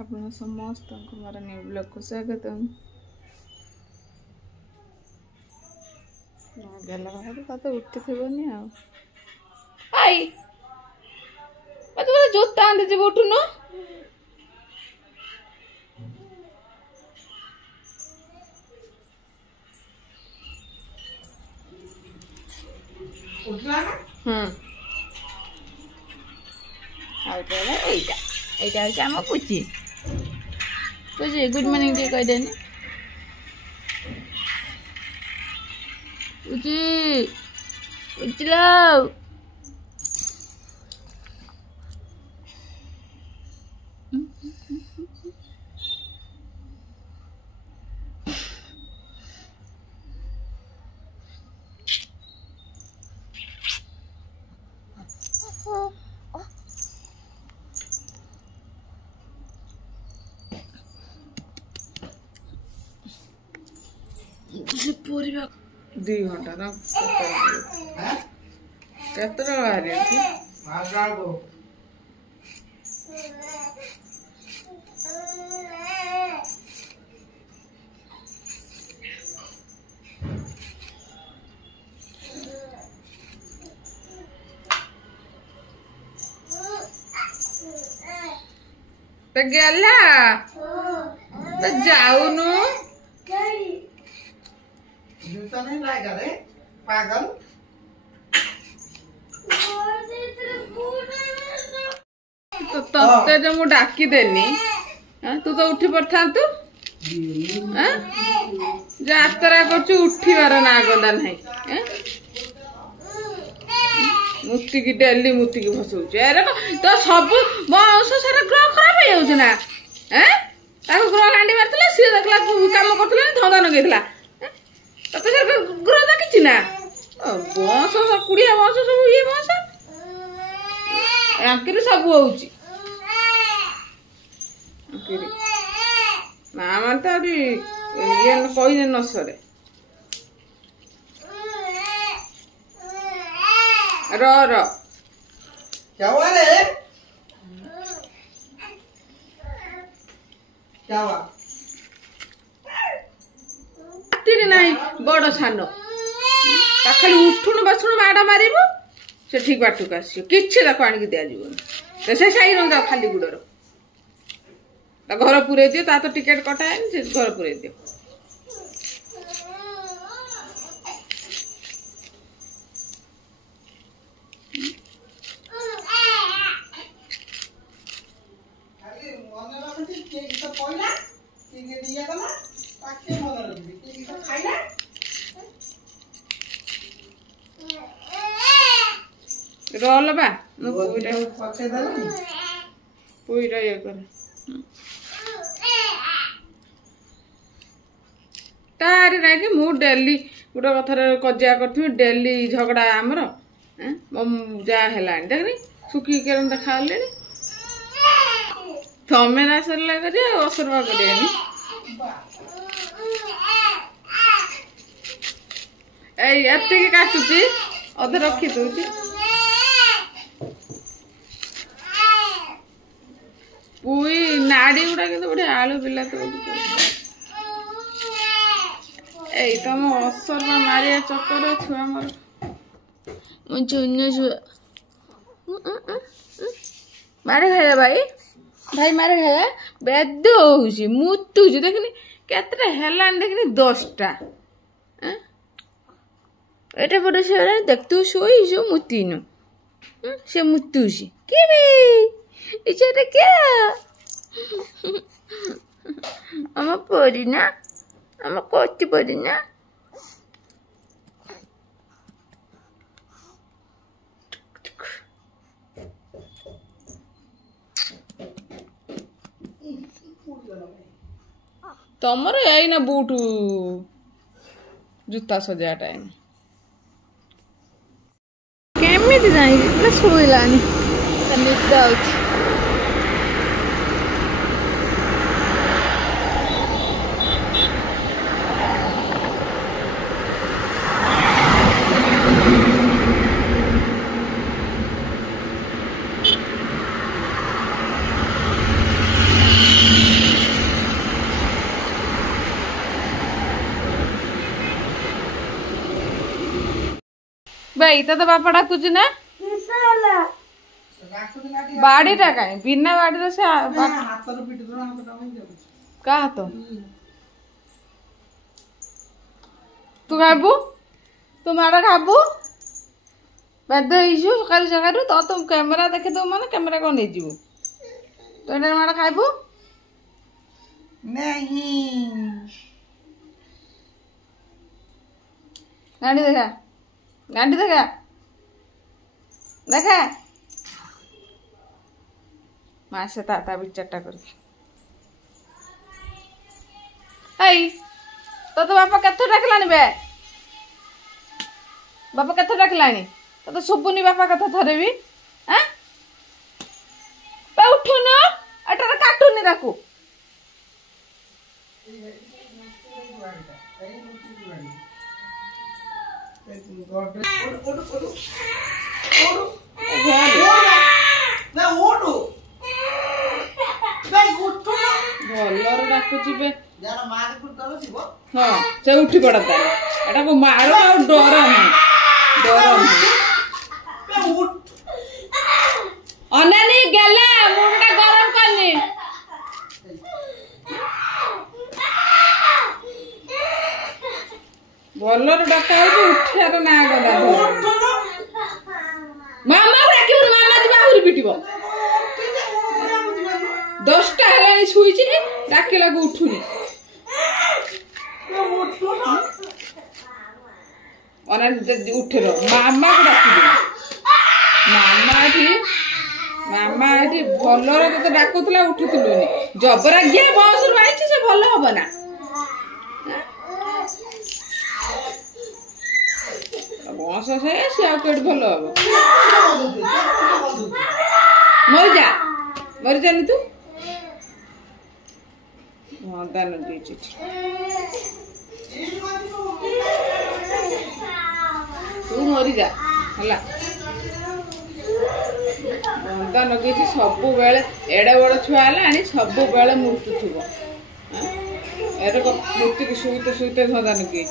ଆପଣ ସମସ୍ତଙ୍କୁ ମୋର ନ୍ୟୁ ବ୍ଲଗକୁ ସ୍ୱାଗତମ୍। ଗେଲ ବାହାରୁ ତ ଉଠିଥିବନି ଆଉ। ଆଇ ମତେ ବୋଧେ ଜୋତା ଆଣିତେ ଯିବ, ଉଠୁନ। ଆଉ ଏଇଟା ଏଇଟା ହଉଛି ଆମ ପୁଚି। ପୁଚି ଗୁଡ୍ ମର୍ଣ୍ଣିଂ ଟିକେ କହିଦେନି। ପୁଚି ଉଠିଲ। ପରିବା 2 ଘଣ୍ଟା ନା କେତେଟା ବାହାରି गला तो जाऊनु जूता नहीं लाएगा रे पागल। तो तते जो मु डाकी देनी तू तो उठी पड़ता तू जातरा करछु उठीबार ना गंदा नहीं मुक्ति की डेली मुक्ति की भसौछ। अरे तो सब बस सारा ग्रह खराब हो जाउछ ना ताको ग्रह गांडी मारतला सी देखला काम करतला धंदा नगेतला तते सर ग्रह देखिछि ना बस कुड़िया बस सब ये बस आंकिरी सब होउछि आंकिरी ना मन तो अभी ये कहिने न सरे रो क्या हुआ रे क्या हुआ तेरे नहीं बड़ सान खाली उठुन बसुन माड़ मारिबु से ठीक बाटुक आसियो किछि ताको आनिक दिया जीवन तो से साई न जा खाली गुडर घर पुरे दियो ता तो टिकट कटा है से घर पुरे दियो रोल बा पुईरा ये कर तारी ना कि मु डेली गोटे कथार कजिया करथि डेली झगड़ा हमर मो जा हेलानी देखनी सुखी के देखा लेनी थमे ना सरला करिया असरवा करियानी ए एते के काटुची अधे रखी दोची पुई नाड़ी गुड़ा के बड़े आलू पिला तो ए तुम असरवा मारिया चक्कर छुआ मोर चुन छुआ मारे खाया भाई भाई मारे खाया बेद होउची मुतुची देखनी केतरा हेलान देखनी 10टा एटा बड़ से देख तू सोई जो मुतीनु से मुतुची के बे इचारे क्या हम पड़ी ना हम कोची पड़ी ना तमर ना बूट जूता सजाटा है केमी जाइए शोलानी निदा भाई तो बापा डाकुच ना बाड़ीटा कहीं बिना बाड़ी से का हाथ तू खाबू तू माड़ खाबू बाध्य सकालू सकालू तो तुम कैमेरा देखे दो माने कैमेरा कौन नहीं तो एटा माड़ खाबू नहीं गाड़ी देखा देखा मासे ताता विचारटा कर तो बापा कत डाकलानी बे बापा कत डाकलानी तो शुभुनी बापा कथा थरे भी उठुन एटा काटुनी ताकू भलर डाकुची बे हाँ से उठी पड़ा एटा को मार डर अनानी गेला मुंडा गरम करनी भलर डाका उठार ना गला मामा डाकिबो मामा दिबा हुरी पिटिबो 10टा हेलानी सुईची डाकिला को उठुनी अनानी उठे रो मामा को डाकिबो मामा एठी भलर तो डाकुतला उठुतलुनी जबरा गिया बस रु आइछि से भल होबो ना बस से सी आ केट भल होबो मर जानी तू दान दीची तू मरी जा हला बंदा लगे सब बेले एड़े बड़ छुआ है सब बेले मूर्ति थो मूर्ति को शुईते शुईते धंदा लगे